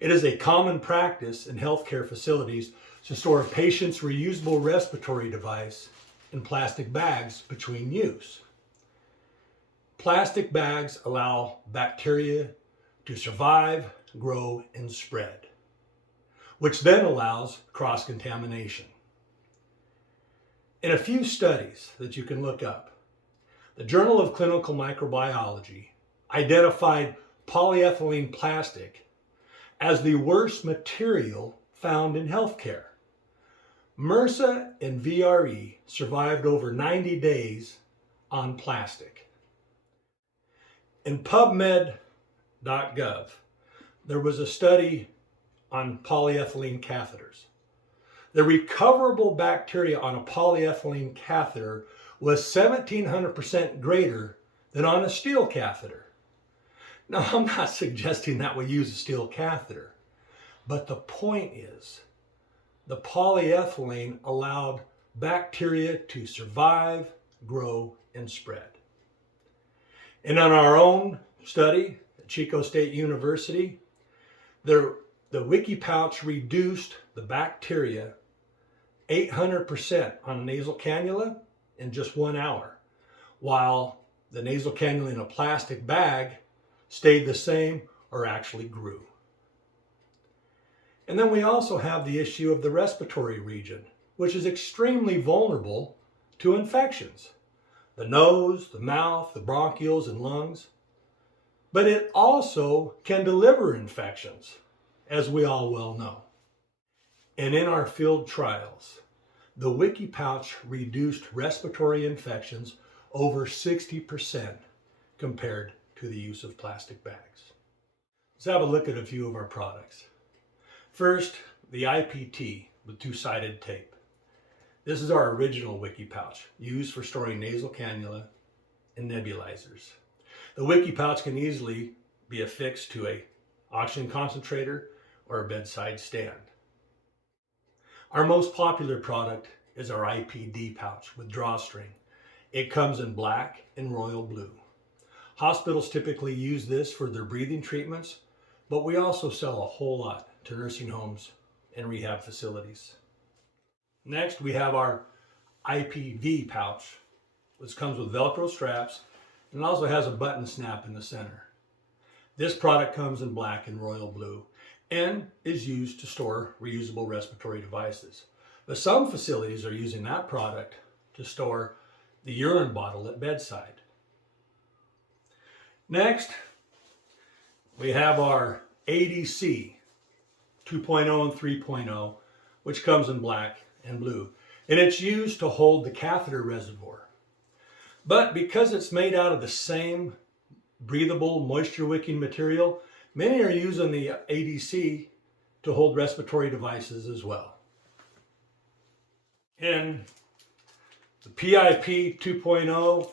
It is a common practice in healthcare facilities to store a patient's reusable respiratory device in plastic bags between use. Plastic bags allow bacteria to survive, grow, and spread, which then allows cross-contamination. In a few studies that you can look up, the Journal of Clinical Microbiology identified polyethylene plastic as the worst material found in healthcare. MRSA and VRE survived over 90 days on plastic. In PubMed.gov, there was a study on polyethylene catheters. The recoverable bacteria on a polyethylene catheter was 1,700% greater than on a steel catheter. Now, I'm not suggesting that we use a steel catheter, but the point is, the polyethylene allowed bacteria to survive, grow, and spread. And on our own study at Chico State University, the WikiPouch reduced the bacteria 800% on a nasal cannula in just 1 hour, while the nasal cannula in a plastic bag stayed the same or actually grew. And then we also have the issue of the respiratory region, which is extremely vulnerable to infections. The nose, the mouth, the bronchioles, and lungs. But it also can deliver infections, as we all well know. And in our field trials, the WikiPouch reduced respiratory infections over 60% compared to the use of plastic bags. Let's have a look at a few of our products. First, the IPT with two-sided tape. This is our original WikiPouch, used for storing nasal cannula and nebulizers. The WikiPouch can easily be affixed to an oxygen concentrator or a bedside stand. Our most popular product is our IPD pouch with drawstring. It comes in black and royal blue. Hospitals typically use this for their breathing treatments, but we also sell a whole lot to nursing homes and rehab facilities. Next, we have our IPV pouch, which comes with Velcro straps and also has a button snap in the center. This product comes in black and royal blue and is used to store reusable respiratory devices. But some facilities are using that product to store the urine bottle at bedside. Next, we have our ADC 2.0 and 3.0, which comes in black and blue. And it's used to hold the catheter reservoir. But because it's made out of the same breathable, moisture wicking material, many are using the ADC to hold respiratory devices as well. And the PIP 2.0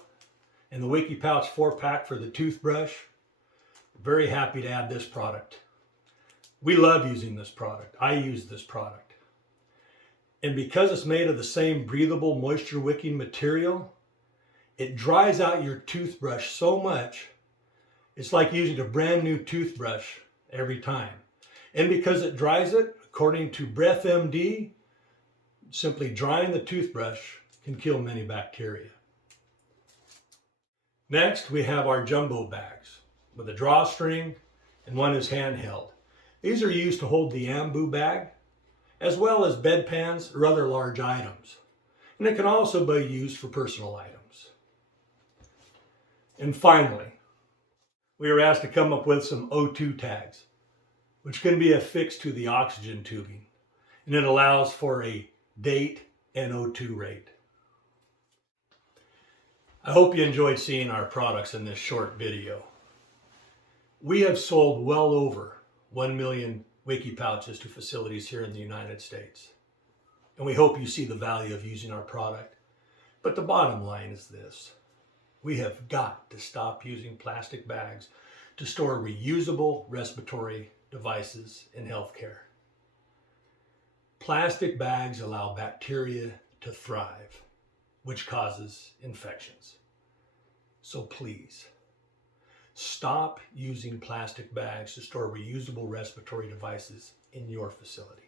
and the WikiPouch 4-pack for the toothbrush, very happy to add this product. We love using this product. I use this product. And because it's made of the same breathable, moisture wicking material, it dries out your toothbrush so much, it's like using a brand new toothbrush every time. And because it dries it, according to BreathMD, simply drying the toothbrush can kill many bacteria. Next, we have our jumbo bags with a drawstring, and one is handheld. These are used to hold the ambu bag, as well as bedpans or other large items. And it can also be used for personal items. And finally, we were asked to come up with some O2 tags, which can be affixed to the oxygen tubing. And it allows for a date and O2 rate. I hope you enjoyed seeing our products in this short video. We have sold well over 1 million WikiPouches to facilities here in the United States. And we hope you see the value of using our product. But the bottom line is this: we have got to stop using plastic bags to store reusable respiratory devices in healthcare. Plastic bags allow bacteria to thrive, which causes infections. So please, Stop using plastic bags to store reusable respiratory devices in your facility.